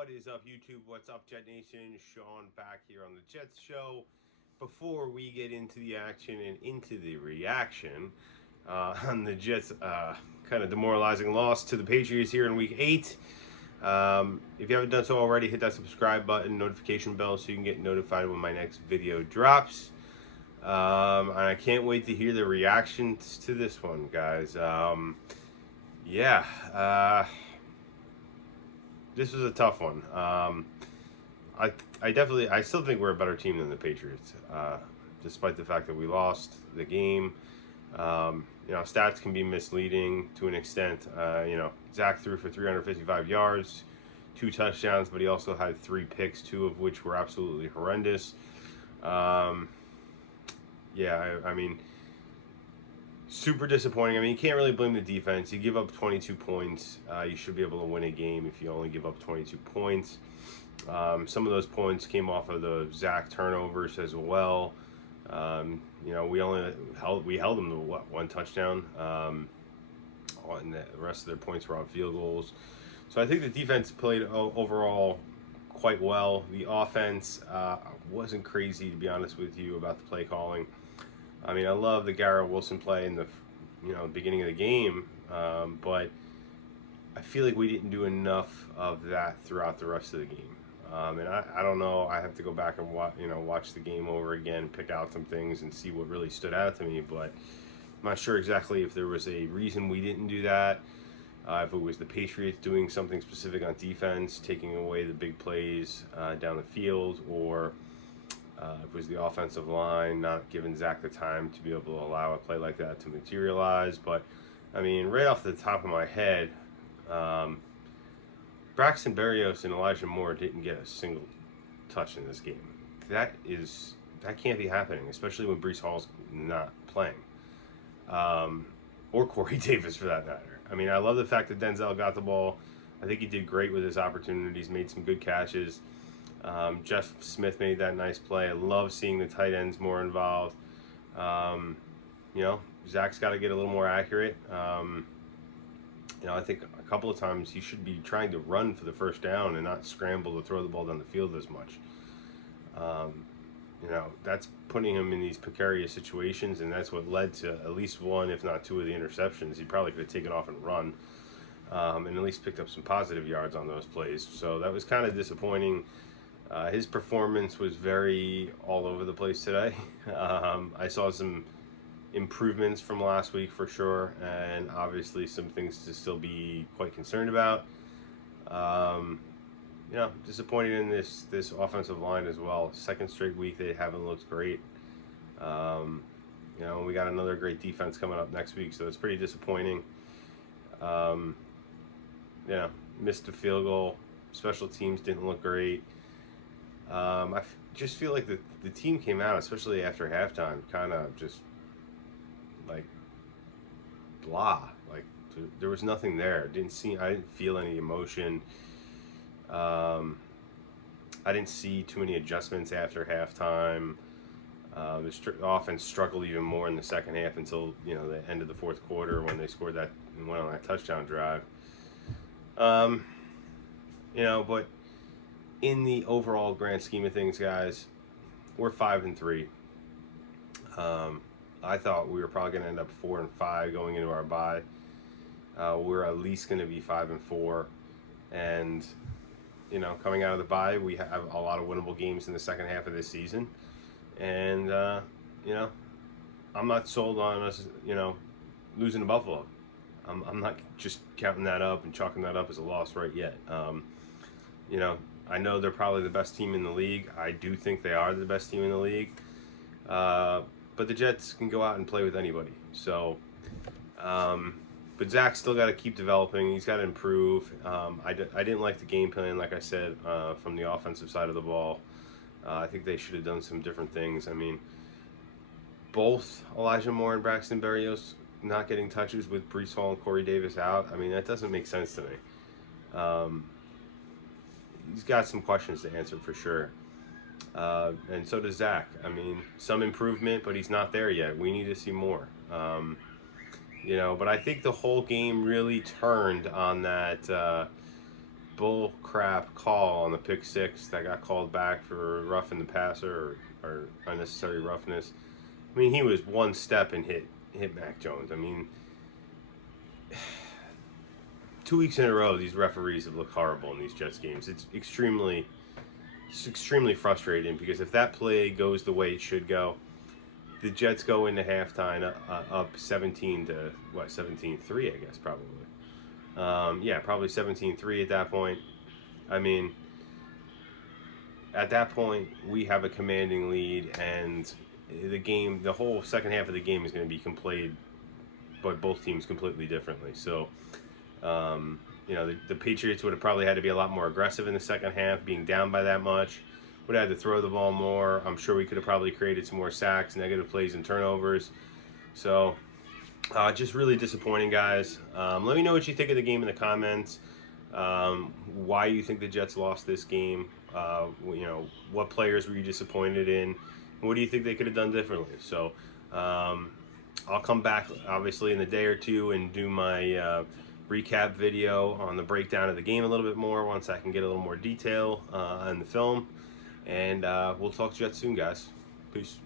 What is up, YouTube? What's up, Jet Nation? Sean back here on the Jets show. Before we get into the action and into the reaction on the Jets' kind of demoralizing loss to the Patriots here in Week 8, if you haven't done so already, hit that subscribe button, notification bell, so you can get notified when my next video drops. And I can't wait to hear the reactions to this one, guys. Yeah. This was a tough one. I still think we're a better team than the Patriots, despite the fact that we lost the game. Stats can be misleading to an extent. Zach threw for 355 yards, 2 touchdowns, but he also had 3 picks, 2 of which were absolutely horrendous. Super disappointing. I mean, you can't really blame the defense. You give up 22 points. You should be able to win a game if you only give up 22 points. Some of those points came off of the Zach turnovers as well. We held them to 1 touchdown. And the rest of their points were on field goals. So I think the defense played overall quite well. The offense wasn't crazy, to be honest with you, about the play calling. I mean, I love the Garrett Wilson play in the beginning of the game, but I feel like we didn't do enough of that throughout the rest of the game. And I don't know. I have to go back and watch the game over again, pick out some things, and see what really stood out to me. But I'm not sure exactly if there was a reason we didn't do that. If it was the Patriots doing something specific on defense, taking away the big plays down the field, or it was the offensive line not giving Zach the time to be able to allow a play like that to materialize. But, I mean, right off the top of my head, Braxton Berrios and Elijah Moore didn't get a single touch in this game. That can't be happening, especially when Breece Hall's not playing. Or Corey Davis, for that matter. I mean, I love the fact that Denzel got the ball. I think he did great with his opportunities, made some good catches. Jeff Smith made that nice play. I love seeing the tight ends more involved. Zach's got to get a little more accurate. I think a couple of times he should be trying to run for the first down and not scramble to throw the ball down the field as much. That's putting him in these precarious situations, and that's what led to at least 1, if not 2, of the interceptions. He probably could have taken off and run, and at least picked up some positive yards on those plays. So that was kind of disappointing. His performance was very all over the place today. I saw some improvements from last week for sure, and obviously some things to still be quite concerned about. Disappointed in this offensive line as well. Second straight week they haven't looked great. We got another great defense coming up next week, so it's pretty disappointing. Missed a field goal. Special teams didn't look great. I just feel like the team came out, especially after halftime, kind of just like blah. Like there was nothing there. I didn't feel any emotion. I didn't see too many adjustments after halftime. The offense struggled even more in the second half until the end of the fourth quarter when they scored that and went on that touchdown drive. But in the overall grand scheme of things, guys, we're 5-3. I thought we were probably going to end up 4-5 going into our bye. We're at least going to be 5-4, and coming out of the bye, we have a lot of winnable games in the second half of this season, and I'm not sold on us, losing to Buffalo. I'm not just counting that up and chalking that up as a loss right yet. I know they're probably the best team in the league. I do think they are the best team in the league. But the Jets can go out and play with anybody. So, but Zach's still got to keep developing. He's got to improve. I didn't like the game plan, like I said, from the offensive side of the ball. I think they should have done some different things. I mean, both Elijah Moore and Braxton Berrios not getting touches with Breece Hall and Corey Davis out. I mean, that doesn't make sense to me. He's got some questions to answer for sure. And so does Zach. I mean, some improvement, but he's not there yet. We need to see more. But I think the whole game really turned on that bull crap call on the pick six that got called back for roughing the passer or unnecessary roughness. I mean, he was one step and hit Mac Jones. I mean, 2 weeks in a row, these referees have looked horrible in these Jets games. It's extremely frustrating because if that play goes the way it should go, the Jets go into halftime up 17 to 17-3, I guess, probably. Probably 17-3 at that point. I mean, at that point, we have a commanding lead, and the whole second half of the game is going to be played by both teams completely differently. So, the Patriots would have probably had to be a lot more aggressive in the second half, being down by that much. Would have had to throw the ball more. I'm sure we could have probably created some more sacks, negative plays, and turnovers. So, just really disappointing, guys. Let me know what you think of the game in the comments. Why you think the Jets lost this game. What players were you disappointed in? What do you think they could have done differently? So, I'll come back, obviously, in a day or two and do my recap video on the breakdown of the game a little bit more once I can get a little more detail on the film. And we'll talk Jets soon, guys. Peace.